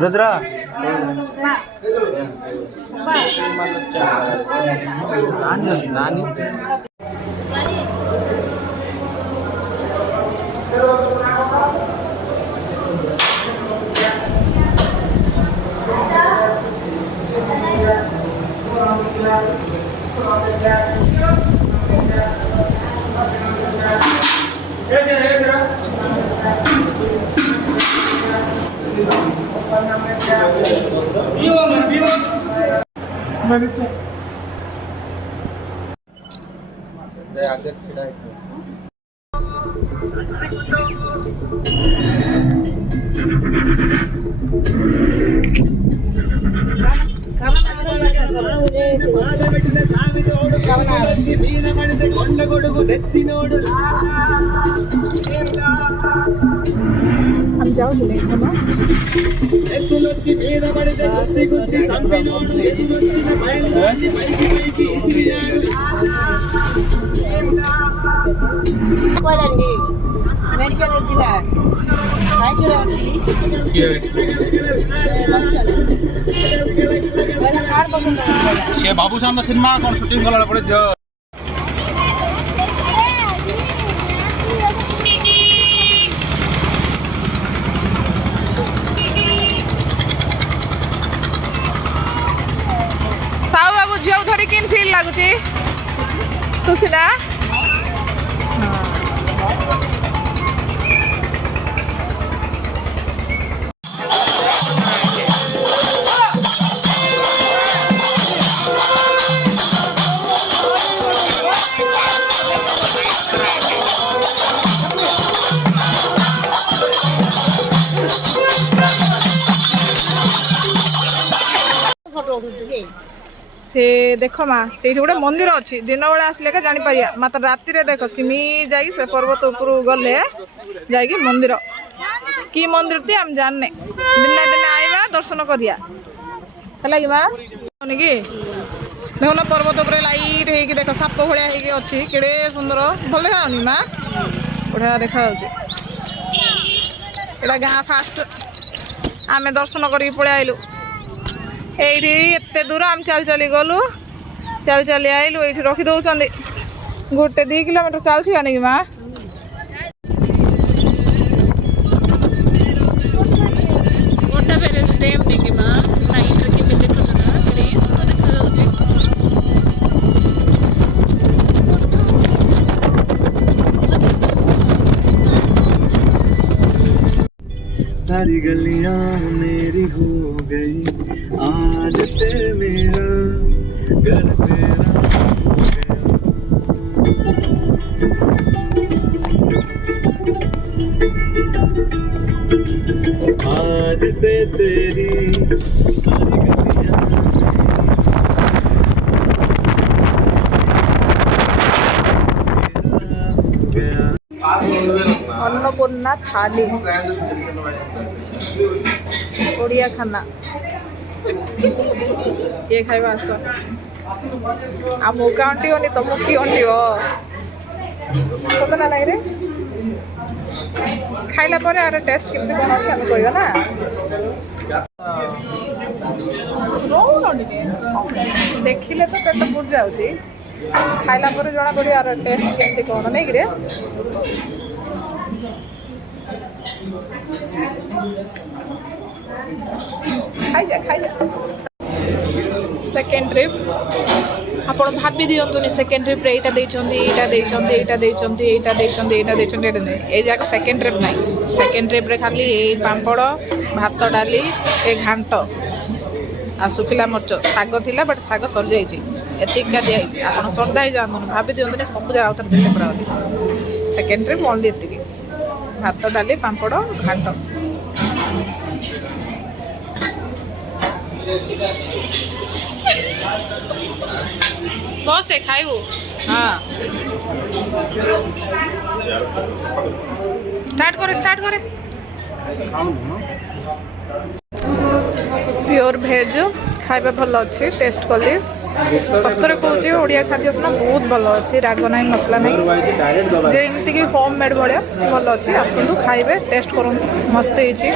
रुद्रा नानी आगे छिड़ा हम जाओ से बाबूशान सिनेमा कौन शूटिंग कला पड़े साहू बाबू झील धरी किन फील लगुच खुशी ना से देख माँ से गोटे मंदिर अच्छी दिन बेला आसले का जानी पारिया मात्र राति रे देख सिमी जाई से पर्वत ऊपर गले जाई मंदिर की मंदिर ती हम जानने दिन दिन आइबा दर्शन करिया है माँ कि देखो पर्वत उपर लाइट हो देख साप भाया हो अच्छी केड़े सुंदर भल देखा माँ बढ़िया देखा गाँ फास्ट आम दर्शन कर पलि आइलु ये एते दूर आम चल चली गलु चल चली आइलु ये रखी दौरान गोटे 2 किलोमीटर चलती आने की माँ डैम नहीं कि माँ नाइट रे के देखो ना केडे सुंदर देखा जाउची सारी गलियां मेरी हो गई आज से मेरा घर तेरा हो गया आज से तेरी सारी गलियां अन्नपूर्णा थाली ओडिया खाना ये खाइबा आस आ मुका अंटी तो मुकी अंटी सत ना रे खाइला पर आर टेस्ट केमती कौन अच्छे आम कह ना देखिले तो पेट बुझ जाऊँगी खाइला पर जना पड़े आर टेस्ट केमती कौन नहीं रे खाई जा सेकेंड ट्रिप ଆପଣ ଭାବି ଦିଅନ୍ତୁନି ସେକେଣ୍ଡ ଟ୍ରିପ୍ରେ ଏଇଟା ଦେଇଛନ୍ତି ଏଇଟା ଦେଇଛନ୍ତି ଏଇଟା ଦେଇଛନ୍ତି ଏଇଟା ଦେଇଛନ୍ତି ଏଇଟା ଦେଇଛନ୍ତି ଏଇଟା ନାହିଁ, ଏଇ ଯାକ ସେକେଣ୍ଡ ଟ୍ରିପ୍ ନାହିଁ। ସେକେଣ୍ଡ ଟ୍ରିପ୍ରେ ଖାଲି ଏଇ ପାମ୍ପଡ଼, ଭାତ, ଡାଲି, ଏ ଘାଣ୍ଟ ଆଉ ଶୁଖିଲା ମରିଚ, ଶାଗ ଥିଲା ବଟ୍ ଶାଗ ସରିଯାଇଛି, ଏତିକିଟା ଦିଆହେଇଛି। ଆପଣ ଶ୍ରଦ୍ଧା ହେଇଯାଆନ୍ତୁନି, ଭାବି ଦିଅନ୍ତୁନି ସବୁ ଜାଗା ଆଉଥରେ ଦେଲେ ପୁରା ବୋଲି। ସେକେଣ୍ଡ ଟ୍ରିପ୍ ଓନ୍ଲି ଏତିକି, ଭାତ, ଡାଲି, ପାମ୍ପଡ଼, ଘାଣ୍ଟ। ବସେ ଖାଇବୁ? ହଁ ଷ୍ଟାର୍ଟ କରେ। ପିଓର ଭେଜ୍ ଖାଇବା ଭଲ ଅଛି, ଟେଷ୍ଟ କଲି। ସତରେ କହୁଛି ଓଡ଼ିଆ ଖାଦ୍ୟ ସିନା ବହୁତ ଭଲ ଅଛି, ରାଗ ନାହିଁ, ମସଲା ନାହିଁ, ଯେ ଏମିତିକି ହୋମ୍ ମେଡ଼୍ ଭଳିଆ ଭଲ ଅଛି। ଆସନ୍ତୁ ଖାଇବେ, ଟେଷ୍ଟ କରନ୍ତୁ, ମସ୍ତ ହେଇଛି।